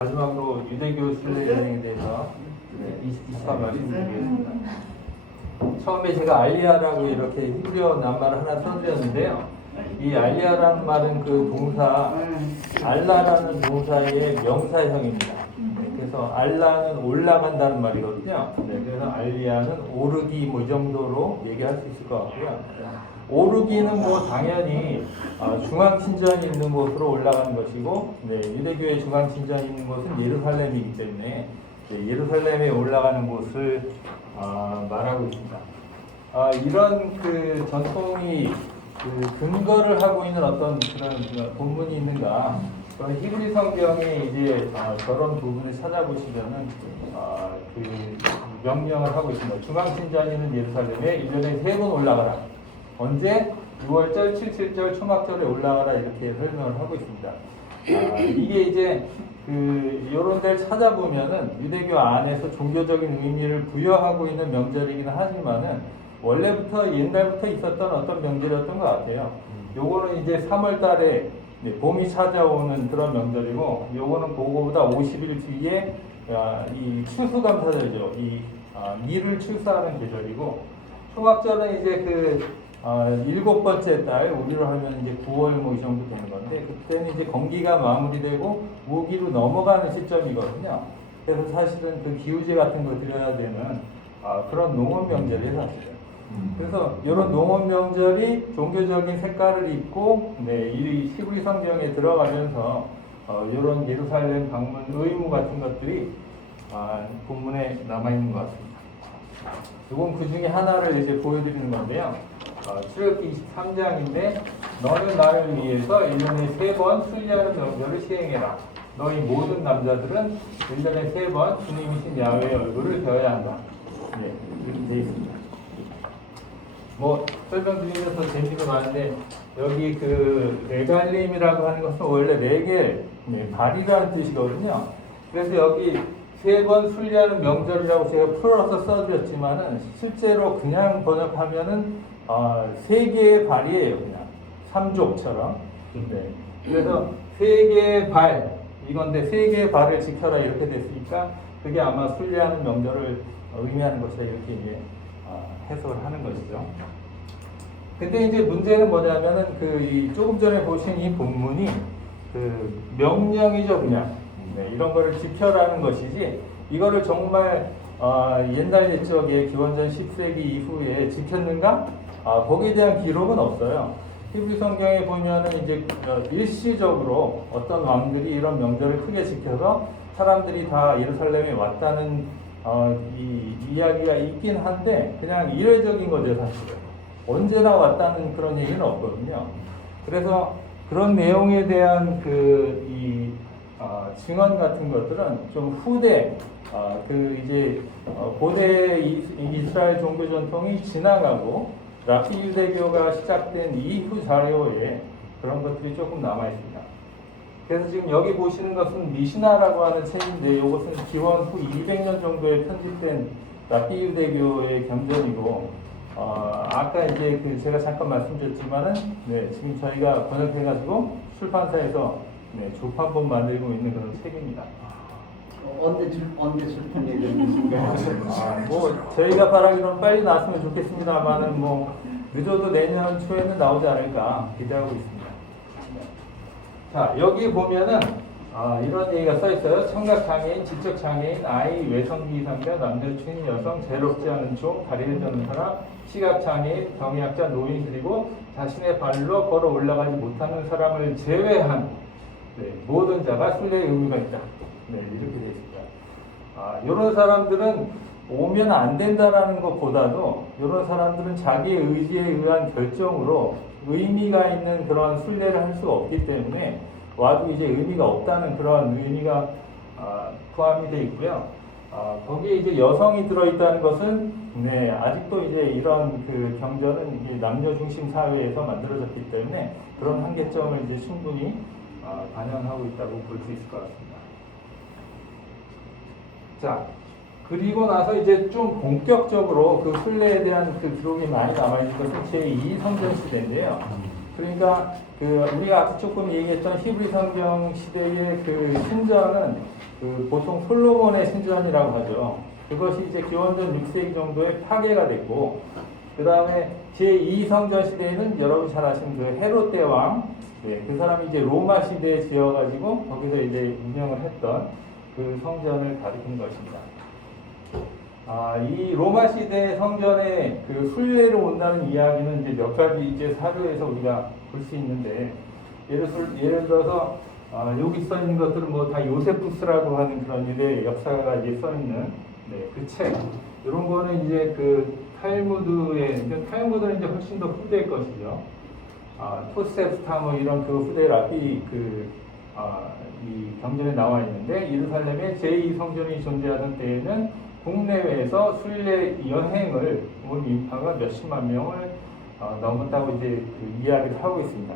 마지막으로 유대교 순례 여행에 대해서 이슈가 말씀드리겠습니다. 처음에 제가 알리아라고 이렇게 히브리어 낱말을 하나 써드렸는데요. 이 알리아라는 말은 그 동사 알라라는 동사의 명사형입니다. 그래서 알라는 올라간다는 말이거든요. 그래서 알리아는 오르기 뭐 이 정도로 얘기할 수 있을 것 같고요. 오르기는 뭐 당연히 중앙 신전이 있는 곳으로 올라가는 것이고, 유대교의 중앙 신전이 있는 곳은 예루살렘이기 때문에 예루살렘에 올라가는 곳을 말하고 있습니다. 이런 그 전통이 그 근거를 하고 있는 어떤 그런 본문이 있는가? 그런 히브리 성경에 이제 저런 부분을 찾아보시면은 그 명령을 하고 있습니다. 중앙 신전이 있는 예루살렘에 1년에 3번 올라가라. 언제? 6월절, 77절, 초막절에 올라가라 이렇게 설명을 하고 있습니다. 이게 이제 그 요런 데를 찾아보면은 유대교 안에서 종교적인 의미를 부여하고 있는 명절이긴 하지만은 원래부터 옛날부터 있었던 어떤 명절이었던 것 같아요. 요거는 이제 3월 달에 봄이 찾아오는 그런 명절이고, 요거는 그거보다 50일 뒤에 이 추수감사절이죠. 이 밀을 추수하는 계절이고, 초막절은 이제 그 7번째 달, 우리로 하면 이제 9월 뭐 이 정도 되는 건데, 그때는 이제 건기가 마무리되고 우기로 넘어가는 시점이거든요. 그래서 사실은 그 기우제 같은 거 드려야 되는 그런 농업 명절이 사실은. 그래서 이런 농업 명절이 종교적인 색깔을 입고, 이 히브리 성경에 들어가면서 이런 예루살렘 방문 의무 같은 것들이 본문에 남아 있는 것 같습니다. 이건 그 중에 하나를 이제 보여드리는 건데요. 출애굽기 23장인데, 너는 나를 위해서 1년에 3번 순례하는 명절을 시행해라. 너희 모든 남자들은 1년에 3번 주님이신 야훼의 얼굴을 배워야 한다. 이렇게 되어 있습니다. 뭐 설명드리면서 재미도 많은데, 여기 그 레갈림이라고 하는 것은 원래 레겔, 발이라는 뜻이거든요. 그래서 여기 3번 순례하는 명절이라고 제가 풀어서 써드렸지만은, 실제로 그냥 번역하면은 3개의 발이에요. 그냥 삼족처럼. 그래서 3개의 발, 이건데 3개의 발을 지켜라 이렇게 됐으니까 그게 아마 순례하는 명절을 의미하는 것이다 이렇게 이제 해석을 하는 것이죠. 근데 이제 문제는 뭐냐면은 이 조금 전에 보신 이 본문이 그 명령이죠, 그냥. 이런 거를 지켜라는 것이지, 이거를 정말 옛날 옛적에 기원전 10세기 이후에 지켰는가? 거기에 대한 기록은 없어요. 히브리 성경에 보면은 이제 일시적으로 어떤 왕들이 이런 명절을 크게 지켜서 사람들이 다 예루살렘에 왔다는 이 이야기가 있긴 한데, 그냥 이례적인 거죠, 사실은. 언제나 왔다는 그런 얘기는 없거든요. 그래서 그런 내용에 대한 증언 같은 것들은 좀 후대, 이제 고대 이스라엘 종교 전통이 지나가고 랍비 유대교가 시작된 이후 자료에 그런 것들이 조금 남아 있습니다. 그래서 지금 여기 보시는 것은 미시나라고 하는 책인데, 이것은 기원 후 200년 정도에 편집된 랍비 유대교의 경전이고, 아까 이제 제가 잠깐 말씀드렸지만은, 지금 저희가 번역해가지고 출판사에서 조판본 만들고 있는 그런 책입니다. 언제 출판 예정이신가요? 뭐 저희가 바라기로는 빨리 나왔으면 좋겠습니다만은 뭐 늦어도 내년 초에는 나오지 않을까 기대하고 있습니다. 자, 여기 보면은 이런 얘기가 써 있어요. 청각 장애인, 지적 장애인, 아이, 외성기 이상자, 남녀충인 여성, 재롭지 않은 종, 다리를 저는 사람, 시각 장애인, 경의학자, 노인, 그리고 자신의 발로 걸어 올라가지 못하는 사람을 제외한 모든 자가 순례의 의무가 있다. 이렇게 되어 있습니다. 이런 사람들은 오면 안 된다라는 것보다도, 이런 사람들은 자기의 의지에 의한 결정으로 의미가 있는 그런 순례를 할 수가 없기 때문에 와도 이제 의미가 없다는 그런 의미가 포함이 되어 있고요. 거기에 이제 여성이 들어있다는 것은 아직도 이제 이런 그 경전은 이게 남녀 중심 사회에서 만들어졌기 때문에 그런 한계점을 이제 충분히 반영하고 있다고 볼 수 있을 것 같습니다. 자, 그리고 나서 이제 좀 본격적으로 그 순례에 대한 그 기록이 많이 남아있는 것은 제2성전 시대인데요. 그러니까 그 우리가 아까 조금 얘기했던 히브리 성경 시대의 그 신전은 그 보통 솔로몬의 신전이라고 하죠. 그것이 이제 기원전 6세기 정도에 파괴가 됐고, 그 다음에 제2 성전 시대에는 여러분 잘 아시는 그 헤롯 대왕, 그 사람이 이제 로마 시대에 지어가지고 거기서 이제 운영을 했던 그 성전을 가리키는 것입니다. 이 로마 시대 성전의 그 순례로 온다는 이야기는 이제 몇 가지 이제 사료에서 우리가 볼 수 있는데, 예를 들어서 여기 써 있는 것들은 뭐 다 요세푸스라고 하는 그런 유대 역사가 이제 써 있는 그 책, 이런 거는 이제 그 탈무드는 이제 훨씬 더 후대일 것이죠. 토세프타 뭐 이런 그 후대 랍비 이 경전에 나와 있는데, 예루살렘에 제2 성전이 존재하던 때에는 국내외에서 순례 여행을 온 인파가 몇십만 명을 넘었다고 이제 그 이야기를 하고 있습니다.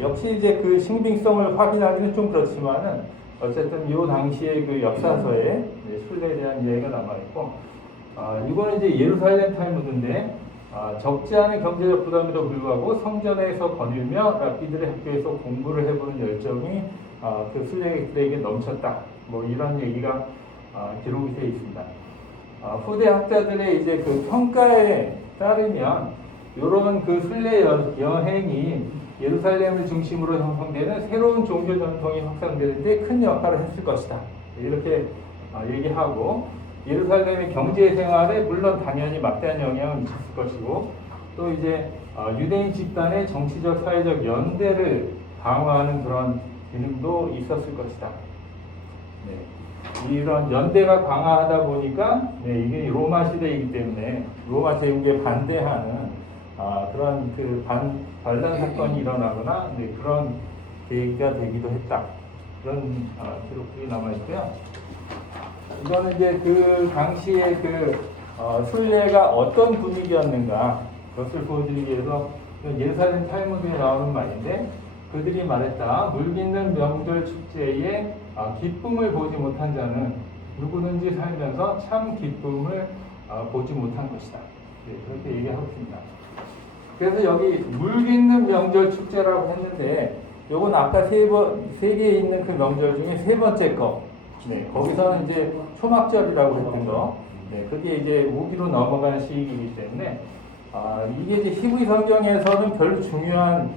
역시 이제 그 신빙성을 확인하기는 좀 그렇지만은 어쨌든 이 당시의 그 역사서에 순례에 대한 이야기가 남아 있고, 이거는 이제 예루살렘 탈무드인데, 적지 않은 경제적 부담에도 불구하고 성전에서 거닐며 랍비들의 학교에서 공부를 해보는 열정이 그 순례객들에게 넘쳤다. 뭐 이런 얘기가 기록이 되어 있습니다. 후대 학자들의 이제 그 평가에 따르면 이런 그 순례 여행이 예루살렘을 중심으로 형성되는 새로운 종교 전통이 확산되는데 큰 역할을 했을 것이다. 이렇게 얘기하고, 예루살렘의 경제 생활에 물론 당연히 막대한 영향을 미쳤을 것이고, 또 이제 유대인 집단의 정치적 사회적 연대를 강화하는 그런 기능도 있었을 것이다. 이런 연대가 강화하다 보니까 이게 로마 시대이기 때문에 로마 제국에 반대하는 그런 그 반란 사건이 일어나거나 그런 계기가 되기도 했다. 그런 기록들이 남아 있고요. 이거는 이제 그 당시에 그 순례가 어떤 분위기였는가 그것을 보여드리기 위해서 예루살렘 탈무드에 나오는 말인데, 그들이 말했다. 물깃는 명절 축제에 기쁨을 보지 못한 자는 누구든지 살면서 참 기쁨을 보지 못한 것이다. 그렇게 얘기하고 있습니다. 그래서 여기 물깃는 명절 축제라고 했는데, 요건 아까 세 개에 있는 그 명절 중에 세 번째 거. 거기서는 이제 초막절이라고 했던 거. 그게 이제 우기로 넘어가는 시기이기 때문에, 이게 이제 히브리 성경에서는 별로 중요한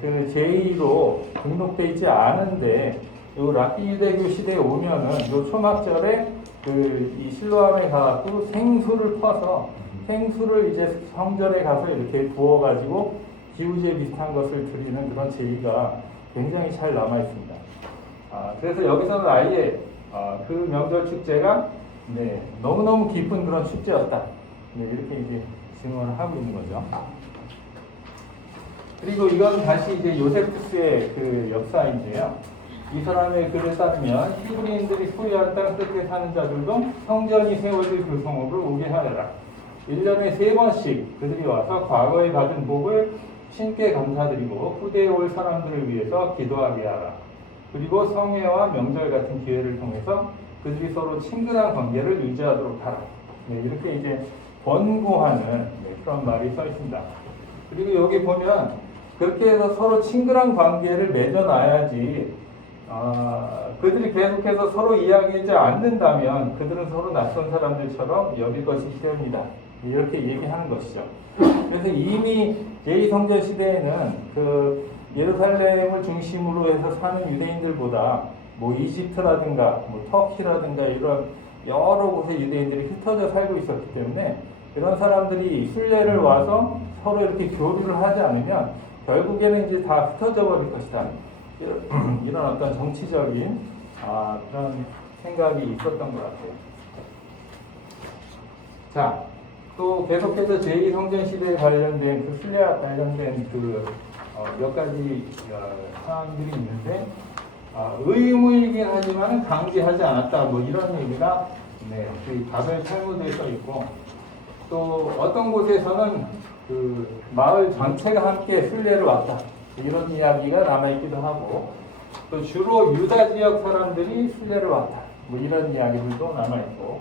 그 제2로 등록되어 있지 않은데, 요 랍비 유대교 시대에 오면은 요 초막절에 이 실로암에 가서 생수를 퍼서 생수를 이제 성전에 가서 이렇게 부어가지고 기우제 비슷한 것을 드리는 그런 제의가 굉장히 잘 남아 있습니다. 그래서 여기서는 아예 그 명절 축제가 너무너무 기쁜 그런 축제였다. 이렇게 이제 증언을 하고 있는 거죠. 그리고 이건 다시 이제 요세푸스의 그 역사인데요. 이 사람의 글에 따르면 히브리인들이 소유한 땅 끝에 사는 자들도 성전이 세워질 그 성읍을 오게 하여라. 1년에 3번씩 그들이 와서 과거에 받은 복을 신께 감사드리고 후대에 올 사람들을 위해서 기도하게 하라. 그리고 성회와 명절 같은 기회를 통해서 그들이 서로 친근한 관계를 유지하도록 하라. 이렇게 이제 권고하는 그런 말이 써 있습니다. 그리고 여기 보면 그렇게 해서 서로 친근한 관계를 맺어놔야지, 그들이 계속해서 서로 이야기하지 않는다면 그들은 서로 낯선 사람들처럼 여길 것이 시대입니다. 이렇게 얘기하는 것이죠. 그래서 이미 제2성전 시대에는 그 예루살렘을 중심으로 해서 사는 유대인들보다 뭐 이집트라든가 뭐 터키라든가 이런 여러 곳에 유대인들이 흩어져 살고 있었기 때문에, 이런 사람들이 순례를 와서 서로 이렇게 교류를 하지 않으면 결국에는 이제 다 흩어져 버릴 것이다. 이런 어떤 정치적인 그런 생각이 있었던 것 같아요. 자, 또 계속해서 제2성전 시대에 관련된 그 순례와 관련된 그 몇 가지 사항들이 있는데, 의무이긴 하지만 강제하지 않았다. 뭐 이런 얘기가 그 바벨 탈무드에 써 있고, 또 어떤 곳에서는 그 마을 전체가 함께 순례를 왔다. 이런 이야기가 남아있기도 하고, 또 주로 유다 지역 사람들이 순례를 왔다. 뭐 이런 이야기들도 남아있고,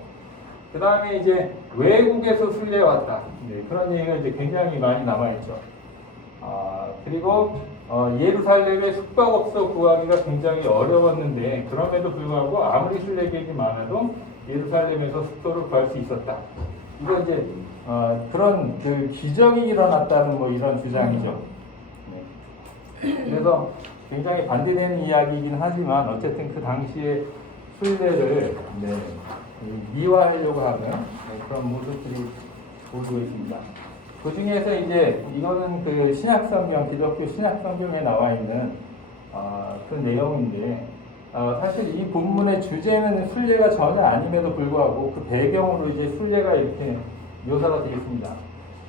그 다음에 이제 외국에서 순례 왔다. 그런 얘기가 이제 굉장히 많이 남아있죠. 그리고 예루살렘의 숙박업소 구하기가 굉장히 어려웠는데 그럼에도 불구하고 아무리 순례객이 많아도 예루살렘에서 숙소를 구할 수 있었다. 이거 이제 그런 그 기적이 일어났다는 뭐 이런 주장이죠. 네. 그래서 굉장히 반대되는 이야기이긴 하지만 어쨌든 그 당시에 순례를 미화하려고 하는 그런 모습들이 보이고 있습니다. 그 중에서 이제 이거는 그 신약성경, 기독교 신약성경에 나와 있는 그 내용인데 사실 이 본문의 주제는 순례가 전혀 아님에도 불구하고 그 배경으로 이제 순례가 이렇게 묘사가 되어 있습니다.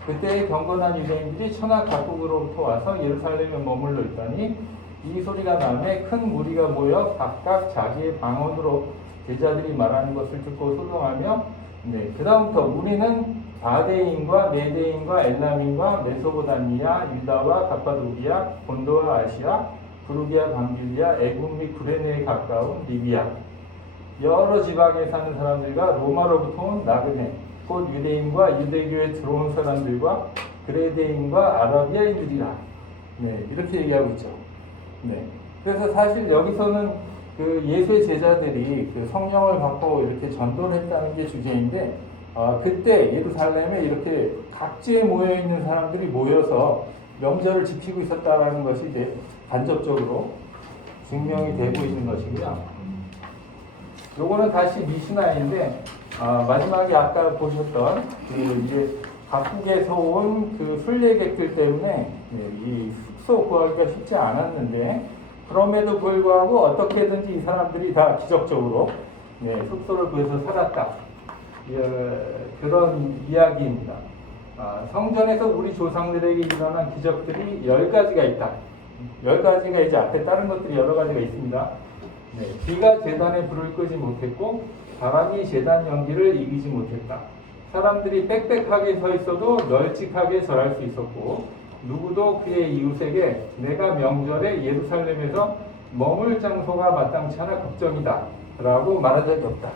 그때 경건한 유대인들이 천하 각국으로부터 와서 예루살렘에 머물러 있더니 이 소리가 나매 큰 무리가 모여 각각 자기의 방언으로 제자들이 말하는 것을 듣고 소동하며 그 다음부터 우리는 바데인과 메데인과 엘람인과 메소보다미아, 유다와 갑바도기아, 본도와 아시아, 부르기아, 방빌리아, 애굽 및 구레네에 가까운 리비아 여러 지방에 사는 사람들과 로마로부터 온 나그네 곧 유대인과 유대교에 들어온 사람들과 그레데인과 아라비아인들이라 이렇게 얘기하고 있죠. 그래서 사실 여기서는 그 예수의 제자들이 그 성령을 받고 이렇게 전도를 했다는 게 주제인데 그때 예루살렘에 이렇게 각지에 모여 있는 사람들이 모여서 명절을 지키고 있었다라는 것이 이제 간접적으로 증명이 되고 있는 것이고요. 요거는 다시 미시나인데 마지막에 아까 보셨던 그 이제 각국에서 온 그 순례객들 때문에 이 숙소 구하기가 쉽지 않았는데 그럼에도 불구하고 어떻게든지 이 사람들이 다 기적적으로 숙소를 구해서 살았다. 그런 이야기입니다. 성전에서 우리 조상들에게 일어난 기적들이 10가지가 있다. 10가지가 이제 앞에 다른 것들이 여러 가지가 있습니다. 비가 제단에 불을 끄지 못했고 바람이 제단 연기를 이기지 못했다. 사람들이 빽빽하게 서 있어도 널찍하게 절할 수 있었고 누구도 그의 이웃에게 내가 명절에 예루살렘에서 머물 장소가 마땅치 않아 걱정이다 라고 말한 적이 없다.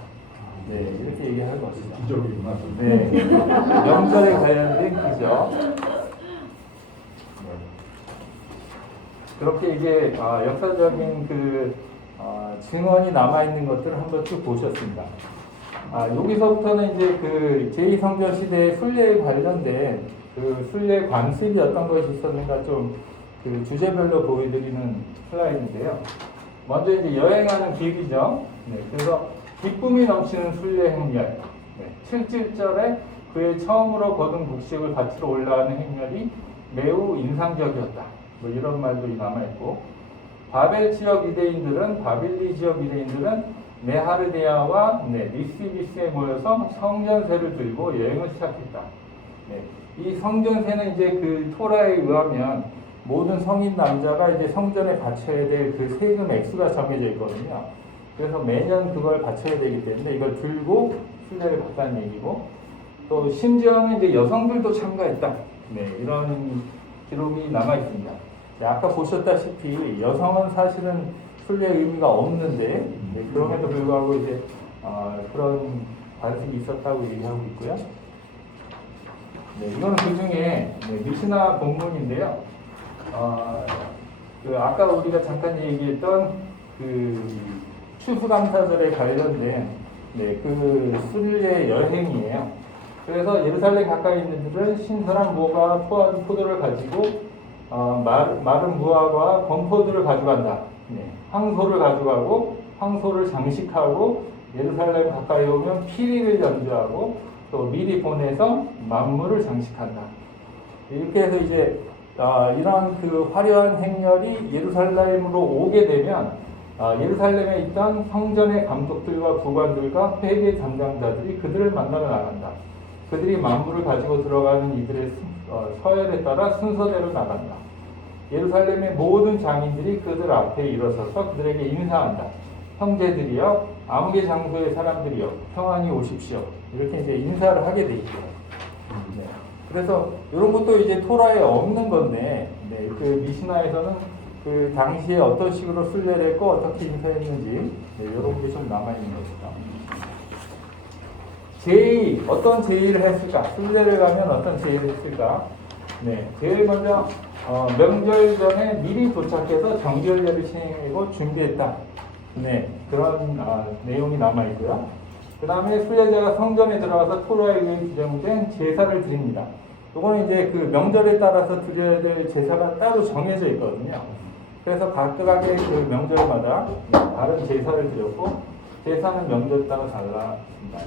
이렇게 얘기할 것이다. 기적이구나. 명절에 관련된 기적. 그렇게 이제 역사적인 그 증언이 남아있는 것들을 한번 쭉 보셨습니다. 여기서부터는 이제 그 제2성전 시대의 순례에 관련된 그 순례 관습이 어떤 것이 있었는가 좀 그 주제별로 보여드리는 슬라이드인데요. 먼저 이제 여행하는 길이죠. 그래서 기쁨이 넘치는 순례 행렬. 7절에 그의 처음으로 거둔 곡식을 바치러 올라가는 행렬이 매우 인상적이었다. 뭐 이런 말도 남아있고, 바벨 지역 유대인들은, 바빌리 지역 유대인들은 메하르데아와 리시비스에 모여서 성전세를 들고 여행을 시작했다. 이 성전세는 이제 그 토라에 의하면 모든 성인 남자가 이제 성전에 바쳐야 될 그 세금 액수가 정해져 있거든요. 그래서 매년 그걸 바쳐야 되기 때문에 이걸 들고 순례를 갔다는 얘기고, 또 심지어는 이제 여성들도 참가했다. 이런 기록이 남아 있습니다. 아까 보셨다시피 여성은 사실은 순례 의미가 없는데 그럼에도 불구하고 이제 그런 관습이 있었다고 얘기하고 있고요. 이거는 그 중에 미시나 본문인데요. 그 아까 우리가 잠깐 얘기했던 그 추수감사절에 관련된 그 순례 여행이에요. 그래서 예루살렘 가까이 있는 들은 신선한 무화과 포도를 가지고 마른 무화과 건포도를 가져간다. 황소를 가져가고 황소를 장식하고 예루살렘 가까이 오면 피리를 연주하고 또 미리 보내서 만물을 장식한다. 이렇게 해서 이제 이런 그 화려한 행렬이 예루살렘으로 오게 되면 예루살렘에 있던 성전의 감독들과 부관들과 회계 담당자들이 그들을 만나러 나간다. 그들이 만물을 가지고 들어가는 이들의 서열에 따라 순서대로 나간다. 예루살렘의 모든 장인들이 그들 앞에 일어서서 그들에게 인사한다. 형제들이여, 아무개 장소의 사람들이여, 평안히 오십시오. 이렇게 이제 인사를 하게 돼 있죠. 그래서 이런 것도 이제 토라에 없는 건데, 그 미시나에서는 그 당시에 어떤 식으로 순례를 했고 어떻게 인사했는지 이런 게 좀 남아 있는 것이죠. 제의, 어떤 제의를 했을까? 순례를 가면 어떤 제의를 했을까? 제일 먼저 명절 전에 미리 도착해서 정결례를 진행하고 준비했다. 네, 그런 내용이 남아 있고요. 그 다음에 순례자가 성전에 들어가서 토라에 의해 규정된 제사를 드립니다. 이거는 이제 그 명절에 따라서 드려야 될 제사가 따로 정해져 있거든요. 그래서 각각의 그 명절마다 다른 제사를 드렸고, 제사는 명절 따라 달랐습니다.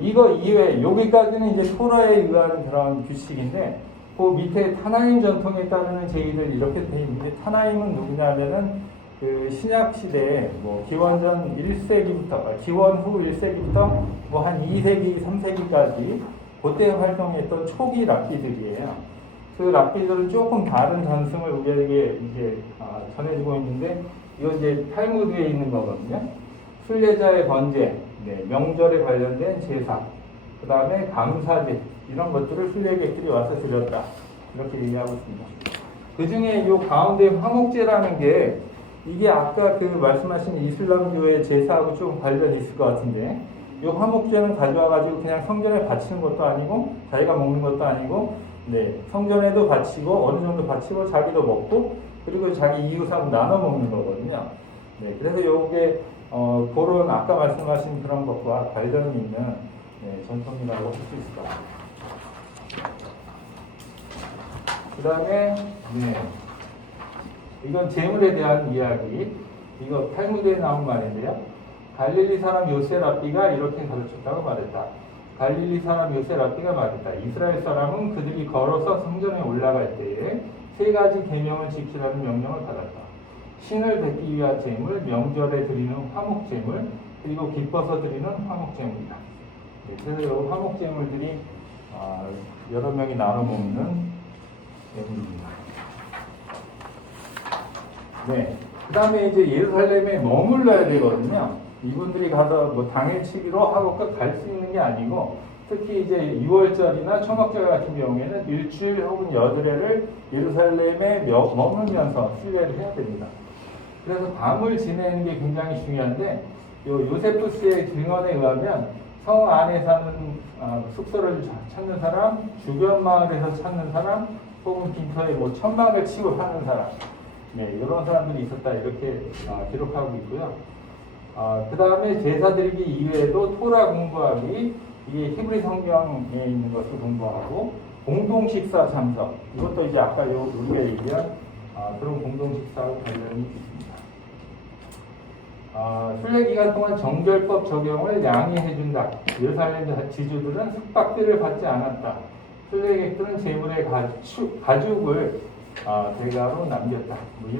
이거 이외에 여기까지는 이제 토라에 의한 그런 규칙인데, 그 밑에 타나임 전통에 따르는 제의들 이렇게 돼 있는데, 타나임은 누구냐면은 그 신약 시대에 뭐 기원전 1세기부터 기원 후 1세기부터 뭐 한 2세기, 3세기까지 그때 활동했던 초기 랍비들이에요. 그 랍비들은 조금 다른 전승을 우리에게 이제 전해주고 있는데, 이건 이제 탈무드에 있는 거거든요. 순례자의 번제, 네, 명절에 관련된 제사, 그 다음에 감사제, 이런 것들을 순례객들이 와서 드렸다. 이렇게 얘기하고 있습니다. 그 중에 이 가운데 화목제라는 게, 이게 아까 그 말씀하신 이슬람교의 제사하고 좀 관련이 있을 것 같은데, 이 화목제는 가져와가지고 그냥 성전에 바치는 것도 아니고, 자기가 먹는 것도 아니고, 네, 성전에도 바치고, 어느 정도 바치고, 자기도 먹고, 그리고 자기 이웃하고 나눠 먹는 거거든요. 네, 그래서 요게, 그런 아까 말씀하신 그런 것과 관련이 있는 전통이라고 할 수 있을 것 같아요. 그 다음에, 네. 이건 재물에 대한 이야기. 이거 탈무드에 나온 말인데요. 갈릴리 사람 요셉 랍비가 이렇게 가르쳤다고 말했다. 갈릴리 사람 요셉 랍비가 말했다. 이스라엘 사람은 그들이 걸어서 성전에 올라갈 때에 세 가지 계명을 지키라는 명령을 받았다. 신을 뵙기 위한 제물, 명절에 드리는 화목제물, 그리고 기뻐서 드리는 화목제물이다. 네, 그래서 이 화목제물들이 여러 명이 나눠 먹는 제물입니다. 네. 그 다음에 이제 예루살렘에 머물러야 되거든요. 이분들이 가서 뭐 당일치기로 하고 갈 수 있는 게 아니고, 특히 이제 6월절이나 초막절 같은 경우에는 일주일 혹은 여드레를 예루살렘에 머물면서 순례를 해야 됩니다. 그래서 밤을 지내는 게 굉장히 중요한데, 요세푸스의 증언에 의하면 성 안에 사는 숙소를 찾는 사람, 주변 마을에서 찾는 사람, 혹은 빈터에 뭐 천막을 치고 사는 사람, 네, 이런 사람들이 있었다, 이렇게 기록하고 있고요. 그 다음에 제사 드리기 이외에도 토라 공부하기, 이게 히브리 성경에 있는 것을 공부하고, 공동 식사 참석, 이것도 이제 아까 우리가 얘기한 그런 공동 식사와 관련이 있습니다. 순례 기간 동안 정결법 적용을 양해해준다. 예루살렘 지주들은 숙박비를 받지 않았다. 순례객들은 제물의 가죽을 대가로 남겼다. 뭐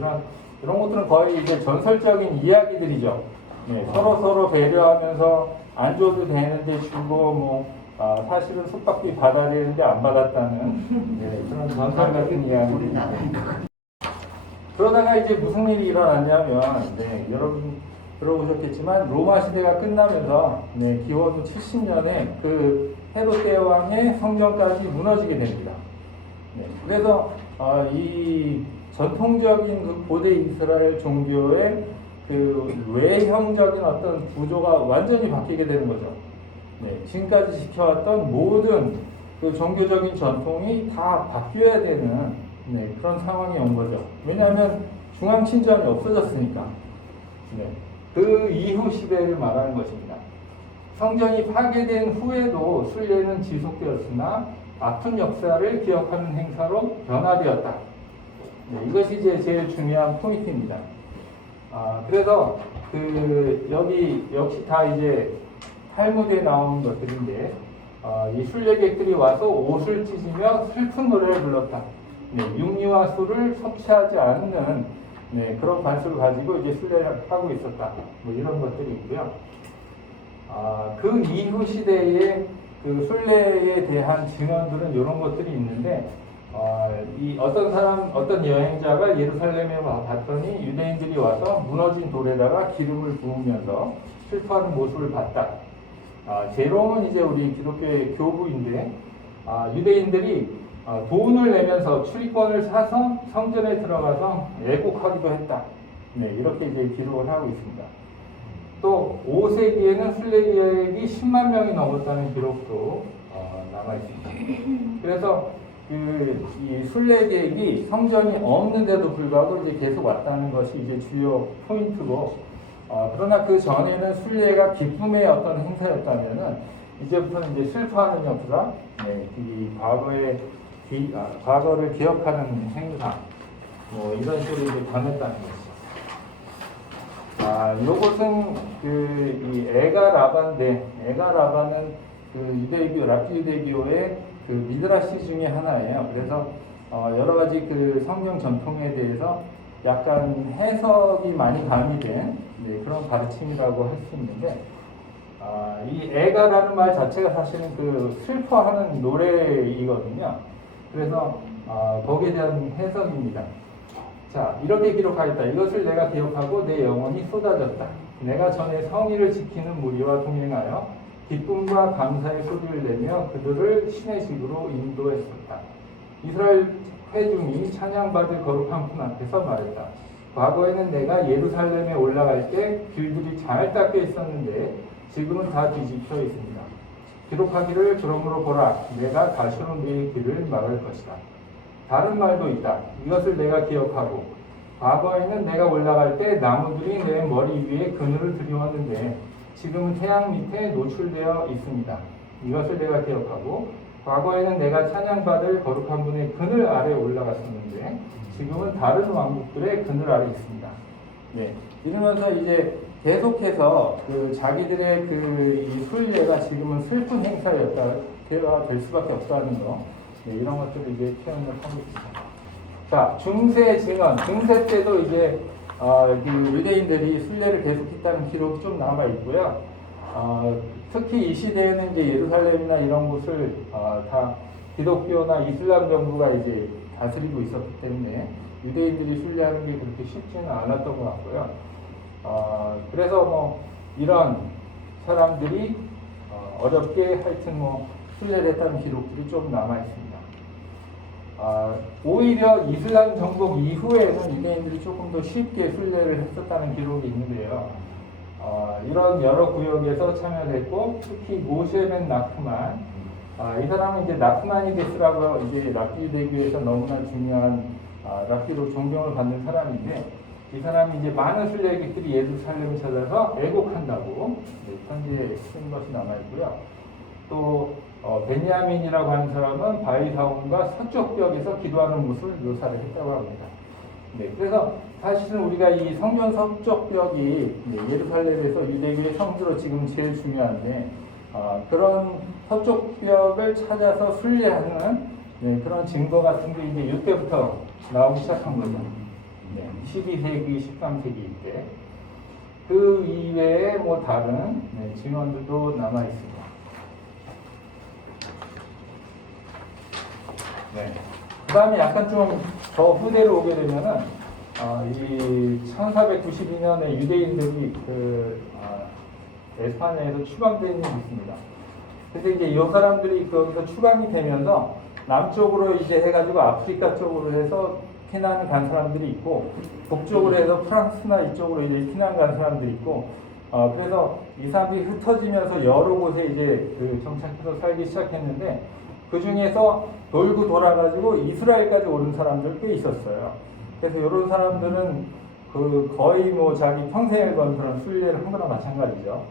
이런 것들은 거의 이제 전설적인 이야기들이죠. 네, 서로 배려하면서 안 줘도 되는데 주고, 사실은 숙박비 받아야 되는데 안 받았다는, 네, 그런 전설 같은 이야기입니다. 그러다가 이제 무슨 일이 일어났냐면, 네, 여러분 들어보셨겠지만 로마 시대가 끝나면서, 네, 기원 후 70년에 그 헤롯 대왕의 성전까지 무너지게 됩니다. 네, 그래서 이 전통적인 그 고대 이스라엘 종교의 그 외형적인 어떤 구조가 완전히 바뀌게 되는 거죠. 네, 지금까지 지켜왔던 모든 그 종교적인 전통이 다 바뀌어야 되는, 네, 그런 상황이 온 거죠. 왜냐하면 중앙 친전이 없어졌으니까. 네, 그 이후 시대를 말하는 것입니다. 성전이 파괴된 후에도 순례는 지속되었으나 아픈 역사를 기억하는 행사로 변화되었다. 네, 이것이 이제 제일 중요한 포인트입니다. 그래서 여기 역시 다 이제 탈무드에 나온 것들인데, 이 순례객들이 와서 옷을 찢으며 슬픈 노래를 불렀다. 네, 육류와 술을 섭취하지 않는, 네, 그런 관습을 가지고 이제 순례를 하고 있었다. 뭐 이런 것들이 있고요. 그 이후 시대에 그 순례에 대한 증언들은 이런 것들이 있는데, 어떤 여행자가 예루살렘에 봤더니 유대인들이 와서 무너진 돌에다가 기름을 부으면서 슬퍼하는 모습을 봤다. 제롬은 이제 우리 기독교의 교부인데, 유대인들이 돈을 내면서 출입권을 사서 성전에 들어가서 애국하기도 했다. 네, 이렇게 이제 기록을 하고 있습니다. 또 5세기에는 순례객이 10만 명이 넘었다는 기록도 남아 있습니다. 그래서 이 순례 계획이 성전이 없는데도 불구하고 이제 계속 왔다는 것이 이제 주요 포인트고, 그러나 그 전에는 순례가 기쁨의 어떤 행사였다면은 이제부터는 이제 슬퍼하는 역사, 이 과거를 기억하는 행사, 뭐 이런 식으로 이제 변했다는 것이죠. 요것은 이 에가라바인데, 에가라바는 그 유대교, 랍비 유대교의 그 미드라시 중에 하나예요. 그래서 여러 가지 그 성경 전통에 대해서 약간 해석이 많이 가미된 그런 가르침이라고 할 수 있는데, 이 애가라는 말 자체가 사실은 그 슬퍼하는 노래이거든요. 그래서 거기에 대한 해석입니다. 자, 이렇게 기록하였다. 이것을 내가 기억하고 내 영혼이 쏟아졌다. 내가 전에 성의를 지키는 무리와 동행하여 기쁨과 감사의 소리를 내며 그들을 신의 집으로 인도했었다. 이스라엘 회중이 찬양받을 거룩한 분 앞에서 말했다. 과거에는 내가 예루살렘에 올라갈 때 길들이 잘 닦여 있었는데 지금은 다 뒤집혀 있습니다. 기록하기를 그러므로 보라, 내가 다시는 그의 길을 막을 것이다. 다른 말도 있다. 이것을 내가 기억하고 과거에는 내가 올라갈 때 나무들이 내 머리 위에 그늘을 들이웠는데 지금은 태양 밑에 노출되어 있습니다. 이것을 내가 기억하고 과거에는 내가 찬양받을 거룩한 분의 그늘 아래 올라갔었는데 지금은 다른 왕국들의 그늘 아래 있습니다. 이러면서 이제 계속해서 그 자기들의 이 순례가 지금은 슬픈 행사였다 될 수밖에 없다는 거, 이런 것들을 이제 표현을 하고 있습니다. 자, 중세 증언, 중세 때도 이제 그 유대인들이 순례를 계속했다는 기록이 좀 남아 있고요. 특히 이 시대에는 이제 예루살렘이나 이런 곳을 다 기독교나 이슬람 정부가 이제 다스리고 있었기 때문에 유대인들이 순례하는 게 그렇게 쉽지는 않았던 것 같고요. 그래서 뭐 이런 사람들이 어렵게 하여튼 뭐 순례를 했다는 기록들이 좀 남아 있습니다. 오히려 이슬람 정복 이후에는 유대인들이 조금 더 쉽게 순례를 했었다는 기록이 있는데요. 이런 여러 구역에서 참여했고, 특히 모세 벤 나흐만, 이 사람은 이제 나흐마니데스라고 이제 랍비 유대교에서 너무나 중요한 랍비로 존경을 받는 사람인데, 이 사람이 이제 많은 순례객들이 예루살렘을 찾아서 애곡한다고 편지에 쓴 것이 남아 있고요. 또 베냐민이라고 하는 사람은 바위사원과 서쪽 벽에서 기도하는 모습을 묘사를 했다고 합니다. 그래서 사실은 우리가 이 성전 서쪽 벽이 예루살렘에서 유대교의 성지로 지금 제일 중요한데, 그런 서쪽 벽을 찾아서 순례하는 그런 증거 같은 게 이제 이때부터 나오기 시작한 거죠. 12세기, 13세기 때. 그 이외에 뭐 다른 증언들도 남아 있습니다. 그 다음에 약간 좀 더 후대로 오게 되면은, 이 1492년에 유대인들이 에스파냐에서 추방된 일이 있습니다. 그래서 이제 이 사람들이 거기서 추방이 되면서 남쪽으로 이제 해가지고 아프리카 쪽으로 해서 피난 간 사람들이 있고, 북쪽으로 해서 프랑스나 이쪽으로 이제 피난 간 사람들이 있고, 그래서 이 사람들이 흩어지면서 여러 곳에 이제 정착해서 살기 시작했는데, 그 중에서 돌고 돌아가지고 이스라엘까지 오른 사람들 꽤 있었어요. 그래서 이런 사람들은 거의 뭐 자기 평생을 건 그런 순례를 한 거나 마찬가지죠.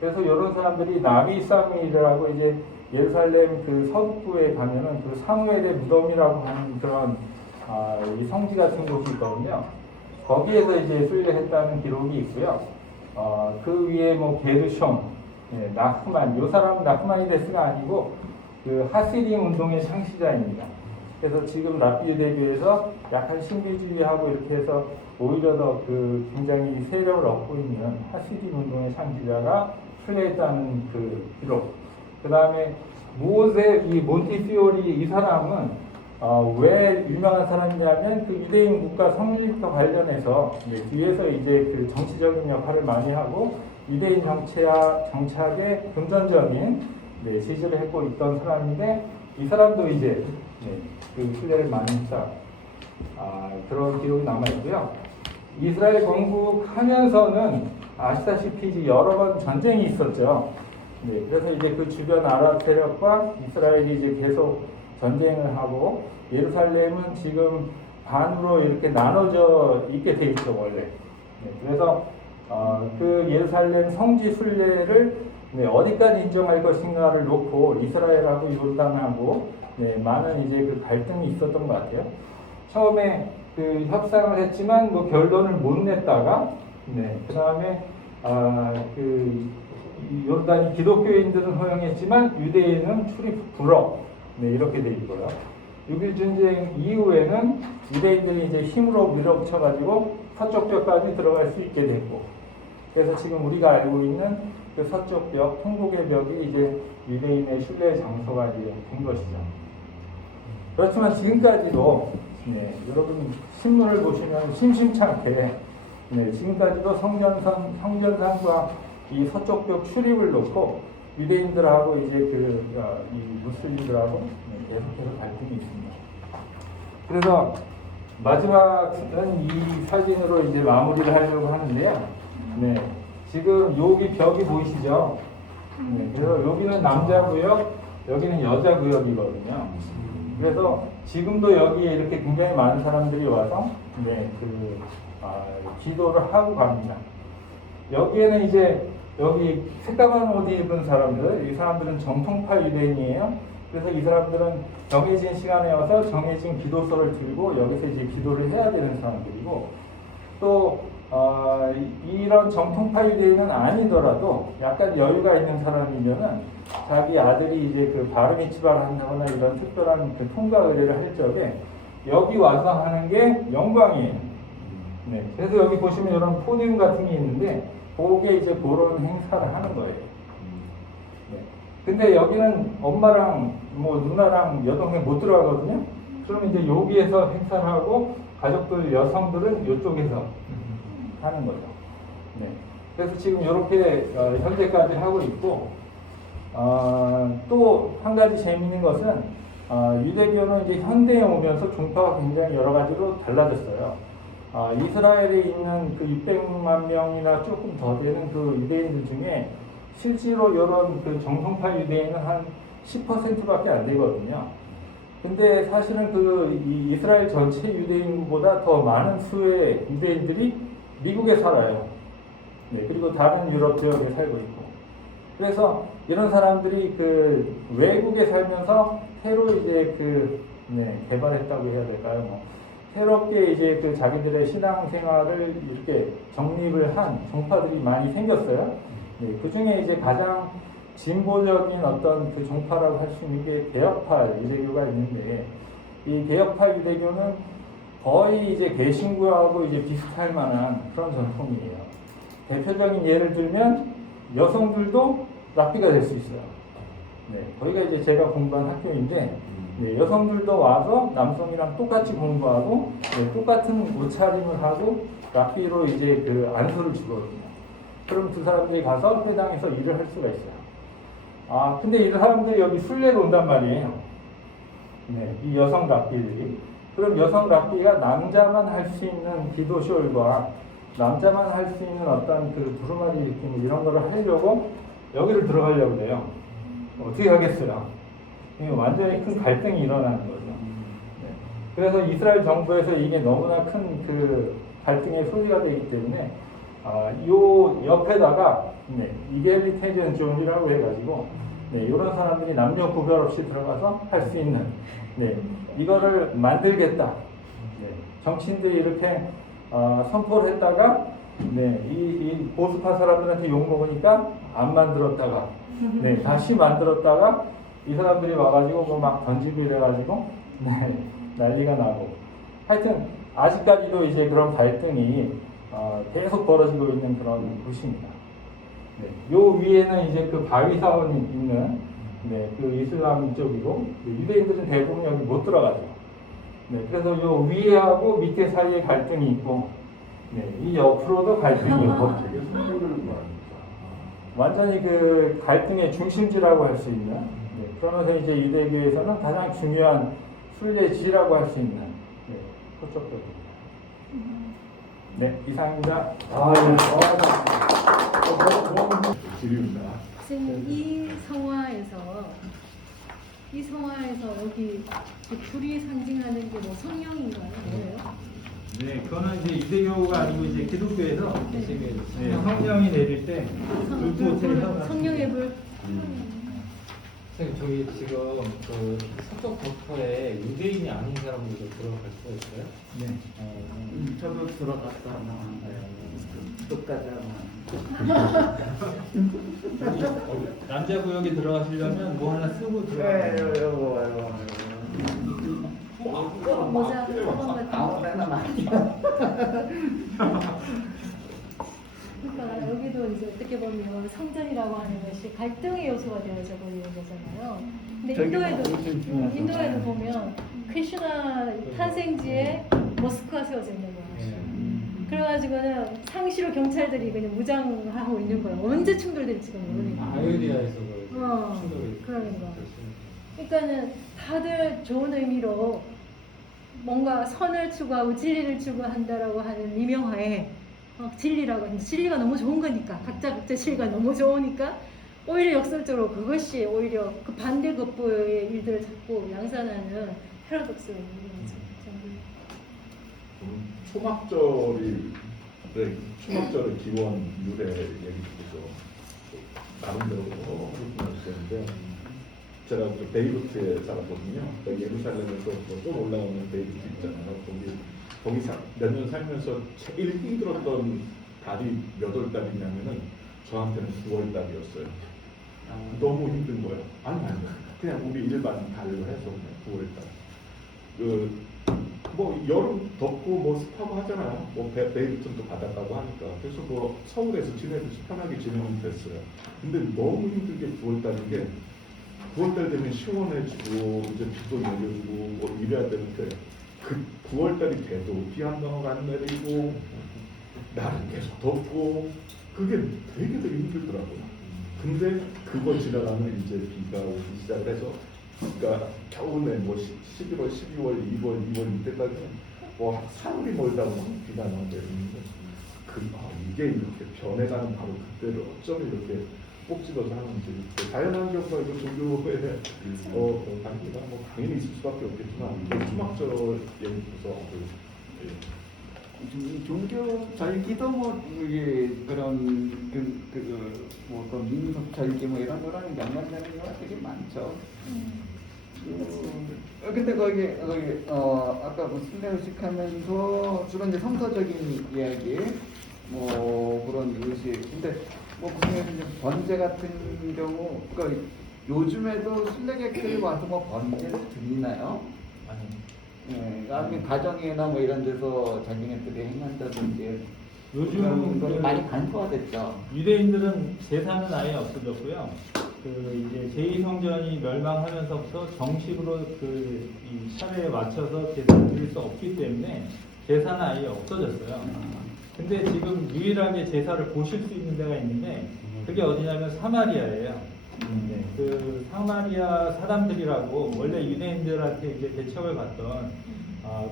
그래서 이런 사람들이 나비 사무엘이라고 이제 예루살렘 그 서북부에 가면은 그 사무엘의 무덤이라고 하는 그런 이 성지 같은 곳이 있거든요. 거기에서 이제 순례했다는 기록이 있고요. 그 위에 뭐 게르숑, 나흐만, 이 사람은 나흐마니데스가 아니고 그 하시dim 운동의 창시자입니다. 그래서 지금 랍비 유대교에서 약간 신비주의하고 이렇게 해서 오히려 더 굉장히 세력을 얻고 있는 하시dim 운동의 창시자가 순례했다는 그 기록. 그 다음에 이 몬티피오리 이 사람은 왜 유명한 사람이냐면 그 유대인 국가 성립과 관련해서 뒤에서 이제 그 정치적인 역할을 많이 하고 유대인 정착에 금전적인 지지를 했고 있던 사람인데, 이 사람도 이제 그 순례를 많이 했다. 그런 기록이 남아 있고요. 이스라엘 건국하면서는 아시다시피 이제 여러 번 전쟁이 있었죠. 그래서 이제 그 주변 아랍 세력과 이스라엘이 이제 계속 전쟁을 하고 예루살렘은 지금 반으로 이렇게 나눠져 있게 돼 있죠 원래. 네, 그래서 그 예루살렘 성지 순례를 네, 어디까지 인정할 것인가를 놓고 이스라엘하고 요르단하고 네, 많은 이제 그 갈등이 있었던 것 같아요. 처음에 그 협상을 했지만 뭐 결론을 못 냈다가 네, 그 다음에 그 요르단이 기독교인들은 허용했지만 유대인은 출입 불허 네, 이렇게 돼 있고요. 6.1 전쟁 이후에는 유대인들이 이제 힘으로 밀어붙여가지고 서쪽 벽까지 들어갈 수 있게 됐고, 그래서 지금 우리가 알고 있는 그 서쪽 벽, 통곡의 벽이 이제 유대인의 순례 장소가 이제 된 것이죠. 그렇지만 지금까지도 네, 여러분 신문을 보시면 심심찮게 네, 지금까지도 성전산과 이 서쪽 벽 출입을 놓고 유대인들하고 이제 이 무슬림들하고 계속해서 갈등이 있습니다. 그래서 마지막은 이 사진으로 이제 마무리를 하려고 하는데요. 네, 지금 여기 벽이 보이시죠? 네, 그래서 여기는 남자 구역, 여기는 여자 구역이거든요. 그래서 지금도 여기에 이렇게 굉장히 많은 사람들이 와서 네, 기도를 하고 갑니다. 여기에는 이제 여기 새까만 옷 입은 사람들, 이 사람들은 정통파 유대인이에요. 그래서 이 사람들은 정해진 시간에 와서 정해진 기도서를 들고 여기서 이제 기도를 해야 되는 사람들이고, 또 이런 정통파 유대인은 아니더라도 약간 여유가 있는 사람이면은 자기 아들이 이제 그 바르미츠바를 한다거나 이런 특별한 그 통과 의례를 할 적에 여기 와서 하는 게 영광이에요. 네, 그래서 여기 보시면 이런 포디움 같은 게 있는데 그게 이제 그런 행사를 하는 거예요. 네. 근데 여기는 엄마랑 뭐 누나랑 여동생 못 들어가거든요. 그러면 이제 여기에서 행사를 하고 가족들 여성들은 이쪽에서 하는 거죠. 네. 그래서 지금 이렇게 현재까지 하고 있고, 또 한 가지 재미있는 것은 유대교는 이제 현대에 오면서 종파가 굉장히 여러 가지로 달라졌어요. 이스라엘에 있는 그 600만 명이나 조금 더 되는 그 유대인들 중에 실제로 이런 그 정통파 유대인은 한 10%밖에 안 되거든요. 근데 사실은 이 이스라엘 전체 유대인보다 더 많은 수의 유대인들이 미국에 살아요. 네, 그리고 다른 유럽 지역에 살고 있고. 그래서 이런 사람들이 그 외국에 살면서 새로 이제 개발했다고 해야 될까요? 새롭게 이제 그 자기들의 신앙 생활을 이렇게 정립을 한 종파들이 많이 생겼어요. 네, 그 중에 이제 가장 진보적인 어떤 그 종파라고 할 수 있는 게 개혁파 유대교가 있는데, 이 개혁파 유대교는 거의 이제 개신교하고 이제 비슷할 만한 그런 전통이에요. 대표적인 예를 들면 여성들도 랍비가 될 수 있어요. 네, 거기가 이제 제가 공부한 학교인데, 네, 여성들도 와서 남성이랑 똑같이 공부하고 네, 똑같은 옷차림을 하고 랍비로 이제 그 안수를 주거든요. 그럼 그 사람들이 가서 회당에서 일을 할 수가 있어요. 근데 이 사람들이 여기 순례로 온단 말이에요. 네, 이 여성 랍비들이. 그럼 여성 랍비가 남자만 할 수 있는 기도쇼일과 남자만 할 수 있는 어떤 그 두루마리 느낌 이런 거를 하려고 여기를 들어가려고 해요. 어떻게 하겠어요? 완전히 큰 갈등이 일어나는 거죠. 네. 그래서 이스라엘 정부에서 이게 너무나 큰 그 갈등의 소지가 되기 때문에 요 옆에다가 이겔리테리언 존이라고 해가지고 이런 사람들이 남녀 구별 없이 들어가서 할 수 있는 이거를 만들겠다. 정치인들이 이렇게 선포를 했다가 이 보수파 사람들한테 욕 먹으니까 안 만들었다가 다시 만들었다가 이 사람들이 와가지고 뭐 막 던지고 이래가지고 난리가 나고, 하여튼 아직까지도 이제 그런 갈등이 계속 벌어지고 있는 그런 곳입니다. 요 위에는 이제 그 바위 사원이 있는 그 이슬람 쪽이고, 유대인들은 대부분 여기 못 들어가죠. 그래서 요 위에하고 밑에 사이에 갈등이 있고, 이 옆으로도 갈등이 있고, 완전히 그 갈등의 중심지라고 할 수 있는, 그러면서 이제 유대교에서는 가장 중요한 순례지라고 할 수 있는 서쪽벽입니다. 네, 이상입니다. 선생님, 이 성화에서 이 성화에서 여기 이 불이 상징하는 게 뭐 성령인가요? 뭐예요? 네, 그거는 이제 이대교가 아니고 이제 기독교에서 네. 네, 성령이 내릴 때 불꽃을 혀가. 성령의 불. 선생님 저기 지금 그 서쪽 덕터에 유대인이 아닌 사람들도 들어갈 수가 있어요? 네. 저도 들어갔다 나왔는데 끝까지 남자 구역에 들어가시려면 뭐 하나 쓰고 네, 들어가요. 모자 가방 같은 거. 아무 데나 나. 그러니까 여기도 이제 어떻게 보면 성전이라고 하는 것이 갈등의 요소가 되어져 버리는 거잖아요. 근데 인도에도 보면 크리슈나 탄생지에 모스크가 세워져 있는 거예요. 그래가지고는 상시로 경찰들이 그냥 무장하고 있는 거예요. 언제 충돌될지가 모르니까. 아유리아에서 충돌이 그러는 거. 그러니까는 다들 좋은 의미로 뭔가 선을 추구하고 진리를 추구한다라고 하는 미명하에 진리라고 하는데 진리가 너무 좋은 거니까 각자 진리가 너무 좋으니까 오히려 역설적으로 그것이 오히려 그 반대급부의 일들을 자꾸 양산하는 패러독스가 있는 거죠. 초막절의 기원 유래 얘기도 나름대로 그렇게 제가 그 베이루트에 살았거든요. 예루살렘에서 좀 올라오는 베이루트 있잖아요. 거기 몇 년 살면서 제일 힘들었던 달이 몇 월 달이냐면은 저한테는 9월 달이었어요. 너무 힘든 거예요. 아니 그냥 우리 일반 달로 해서 9월 달. 뭐 여름 덥고 뭐 습하고 하잖아요. 뭐 베이루트는 또 바닷가고 하니까. 그래서 뭐 서울에서 지내듯이 편하게 지내면 됐어요. 근데 너무 힘들게 9월 달인 게 9월달 되면 시원해지고 이제 비도 내려주고 뭐 이래야 되는데 그 9월달이 돼도 비 한 방울 안 내리고 날은 계속 덥고 그게 되게 힘들더라고요. 근데 그거 지나가면 이제 비가 오기 시작해서 그러니까 겨우내 뭐 11월, 12월, 2월, 2월 이때까지는 뭐 3월이 멀다고 막 비가 나오는데 이게 이렇게 변해가는 바로 그때를 어쩜 이렇게 꼭 집어서 하는지 자연환경과 이거 종교에 관계가 뭐 당연히 있을 수밖에 없겠지만 초막절 얘기해서 종교 절기도 뭐 이게 그런 뭐 민속 절기 뭐 이런 거랑 연관되는 경우가 되게 많죠. 근데 거기 아까 뭐 순례의식하면서 주로 이제 성서적인 이야기 뭐 그런 의식. 근데 뭐 그중에서 이제 번제 같은 경우 그러니까 요즘에도 순례객들이 와서 뭐 번제를 드리나요? 아니. 네, 아니면 가정이나 뭐 이런 데서 자기네들이 행한다든지 요즘 건 많이 간소화됐죠. 유대인들은 제사는 아예 없어졌고요. 그 이제 제2성전이 멸망하면서부터 정식으로 그 이 차례에 맞춰서 제사를 드릴 수 없기 때문에 제사는 아예 없어졌어요. 근데 지금 유일하게 제사를 보실 수 있는 데가 있는데 그게 어디냐면 사마리아예요. 네, 그 사마리아 사람들이라고 원래 유대인들한테 이제 대척을 받던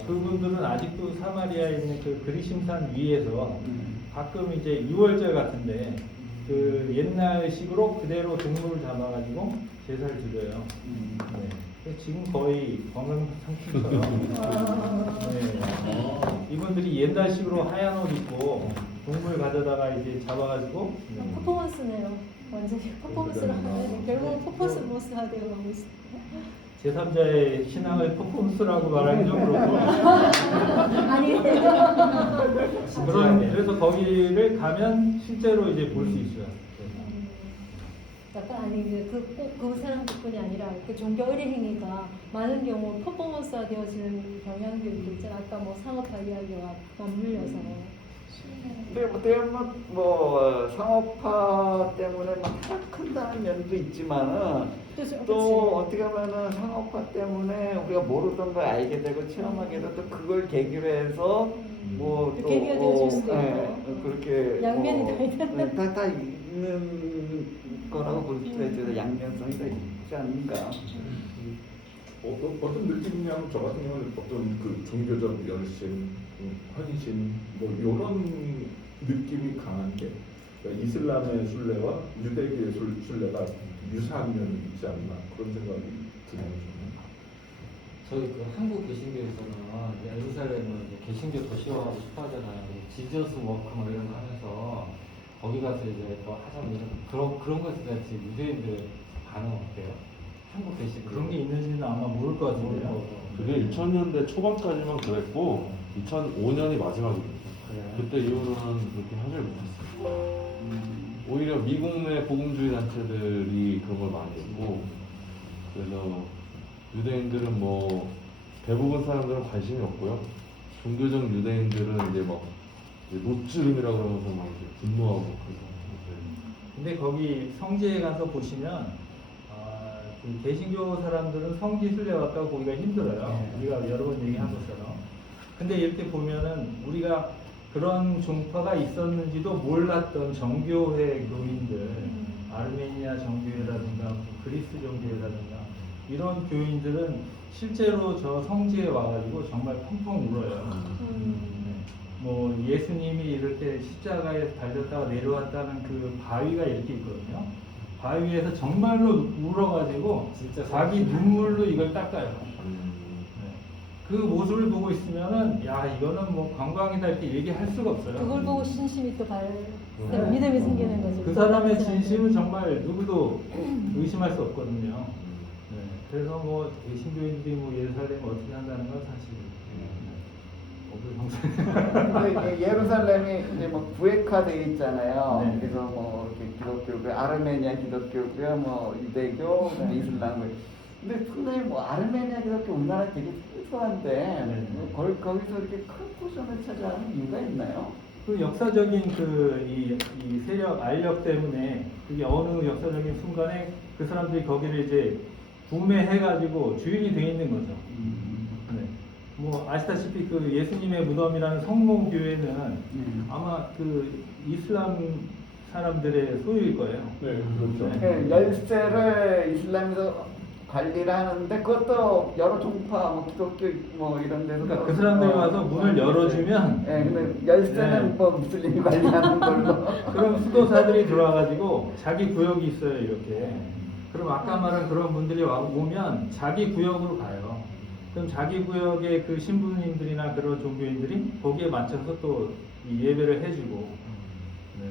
그분들은 아직도 사마리아에 있는 그 그리심산 위에서 가끔 이제 6월절 같은데 그 옛날식으로 그대로 동물을 잡아가지고 제사를 드려요. 네. 그래서 지금 거의 건강 상품처럼 네. 이분들이 옛날식으로 하얀 옷 입고 동물 가져다가 이제 잡아가지고 퍼포먼스네요. 완전히 퍼포먼스를 하는 결국 퍼포먼스가 되어 가고 있어요. 제3자의 신앙을 퍼포먼스라고 말하기 좀 그렇고 아니 그래서 거기를 가면 실제로 이제 볼 수 있어요. 약간 아니 꼭 그 사람뿐이 아니라 그 종교 의례 행위가 많은 경우 퍼포먼스가 되어지는 경향들도 있잖아요. 아까 뭐 상업화 이야기와 맞물려서. 근데 뭐 상업화 때문에 막 타락한다는 면도 있지만은 또 어떻게 보면은 상업화 때문에 우리가 모르던 걸 알게 되고 체험하게 되고 또 그걸 계기로 해서 뭐또 계기가 되어질 수도 있고 그렇게 양면이 다 있는 거라고 볼 수가 있어요. 양면성이 다 있지 않는가. 어떤 느낌이냐면 저 같은 경우는 어떤 그 종교적 열심, 헌신 뭐 이런 느낌이 강한 게 그러니까 이슬람의 순례와 유대교의 순례가 유사한 면이 있지 않나 그런 생각이 진행해주는. 저희 그 한국 개신교에서는 예루살렘은 이제 개신교 도시화하고 싶어 하잖아요. 지저스 워크 뭐 이런 거 하면서 거기 가서 이제 또 하자면 이런 그런 것에 대한 지금 유대인들의 반응 어때요? 한국 개신교 그런 게 있는지는 아마 모를 것 같은데요. 그게 2000년대 초반까지만 그랬고 2005년이 마지막이었죠. 그래요? 그때 이후로는 그렇게 하질 못했어요. 오히려 미국 내 복음주의 단체들이 그런 걸 많이 했고, 그래서 유대인들은 뭐 대부분 사람들은 관심이 없고요. 종교적 유대인들은 이제 막 노츠름이라 그러면서 막 이제 분노하고 그래서. 근데 거기 성지에 가서 보시면 그 개신교 사람들은 성지 순례 왔다고 보기가 힘들어요. 우리가 여러 번 얘기한 것처럼. 근데 이렇게 보면은 우리가 그런 종파가 있었는지도 몰랐던 정교회 교인들, 아르메니아 정교회라든가 그리스 정교회라든가 이런 교인들은 실제로 저 성지에 와가지고 정말 펑펑 울어요. 뭐 예수님이 이렇게 십자가에 달렸다가 내려왔다는 그 바위가 이렇게 있거든요. 바위에서 정말로 울어가지고 진짜 자기 눈물로 이걸 닦아요. 네. 그 모습을 보고 있으면은 야 이거는 뭐 관광이다 이렇게 얘기할 수가 없어요. 그걸 보고 신심이 또 믿음이 생기는 거죠. 그 사람의 진심은 정말 누구도 의심할 수 없거든요. 네. 그래서 뭐 개신교인들이 뭐 예루살렘 어떻게 한다는 건 사실 근데 예루살렘이 이제 뭐 구획화돼 있잖아요. 네. 그래서 뭐 이렇게 기독교고 아르메니아 기독교고요, 뭐 유대교, 그다음에 이슬람. 근데 상당히 뭐 아르메니아 기독교 우리나라 되게 생소한데 네. 거기서 이렇게 큰 포션을 차지하는 이유가 있나요? 그 역사적인 이 세력 알력 때문에 그게 어느 역사적인 순간에 그 사람들이 거기를 이제 구매해가지고 주인이 돼 있는 거죠. 네. 뭐 아시다시피 그 예수님의 무덤이라는 성모교회는 아마 그 이슬람 사람들의 소유일 거예요. 네, 그렇죠. 네. 열쇠를 이슬람에서 관리를 하는데 그것도 여러 종파, 뭐 기독교 뭐 이런 데서 그러니까 그 사람들이 와서 문을 열어주면 네, 근데 열쇠는 네. 뭐 무슬림이 관리하는 걸로. 그럼 수도사들이 들어와가지고 자기 구역이 있어요 이렇게. 그럼 아까 말한 그런 분들이 오면 자기 구역으로 가요. 그럼 자기 구역의 그 신부님들이나 그런 종교인들이 거기에 맞춰서 또 이 예배를 해주고. 네.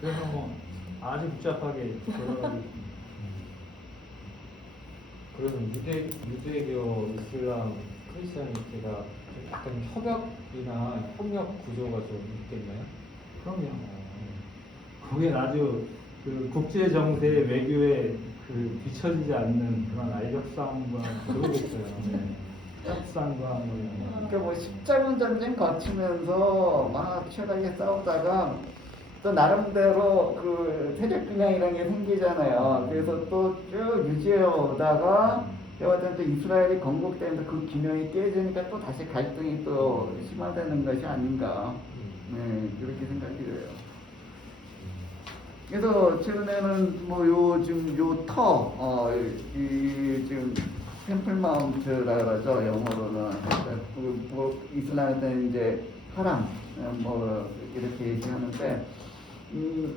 그래서 뭐 아주 복잡하게 돌아가고. 그러면 유대교, 이슬람, 크리스천이티가 약간 협약이나 협력 구조가 좀 있겠나요? 그럼요. 거기엔 아주 그 국제 정세 외교에 그 뒤처지지 않는 그런 알력싸움과 그런 게 있어요. 네. 협상과 뭐 이런 거. 그러니까 뭐 십자군 전쟁 거치면서 막 치열하게 싸우다가 또 나름대로 그 세력 균형이라는 게 생기잖아요. 그래서 또 쭉 유지해 오다가 여하튼 또 이스라엘이 건국되면서 그 균형이 깨지니까 또 다시 갈등이 또 심화되는 것이 아닌가. 네, 그렇게 생각이 돼요. 그래서 최근에는 뭐 요즘 이 지금 템플 마운트라 그러죠, 영어로는. 뭐 이슬람에서는 이제 하람 뭐 이렇게 얘기하는데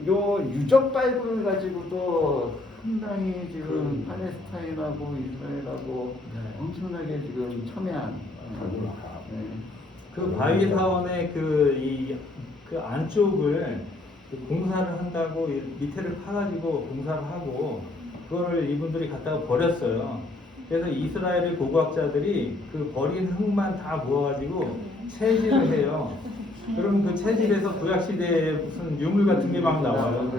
요 유적 발굴을 가지고도 상당히 지금 팔레스타인하고 이스라엘하고 네. 엄청나게 지금 첨예한 네. 그 바위 사원의 그 안쪽을 공사를 한다고 밑에를 파가지고 공사를 하고 그거를 이분들이 갖다가 버렸어요. 그래서 이스라엘의 고고학자들이 그 버린 흙만 다 모아가지고 채질을 해요. 그럼 그 채질에서 구약시대에 무슨 유물 같은 게 막 나와요.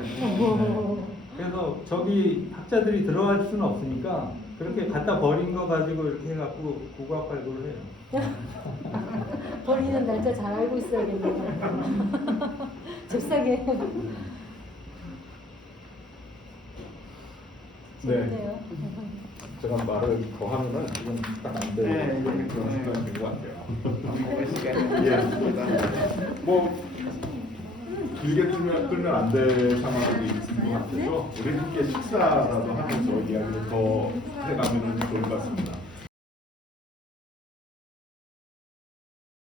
그래서 저기 학자들이 들어갈 수는 없으니까 그렇게 갖다 버린 거 가지고 이렇게 해갖고 고고학 발굴을 해요. 버리는 날짜 잘 알고 있어야겠네요. 잽싸게. 재밌네요. 제가 말을 더 하면은 지금 딱 안 되는 네, 그런 네. 시간이 된것 같아요. 먹을 시간이 예. 뭐 길게 끌면 안 될 상황이 있는 것 같아서 우리 함께 식사라도 하면서 이야기를 더 해가면 좋을 것 같습니다.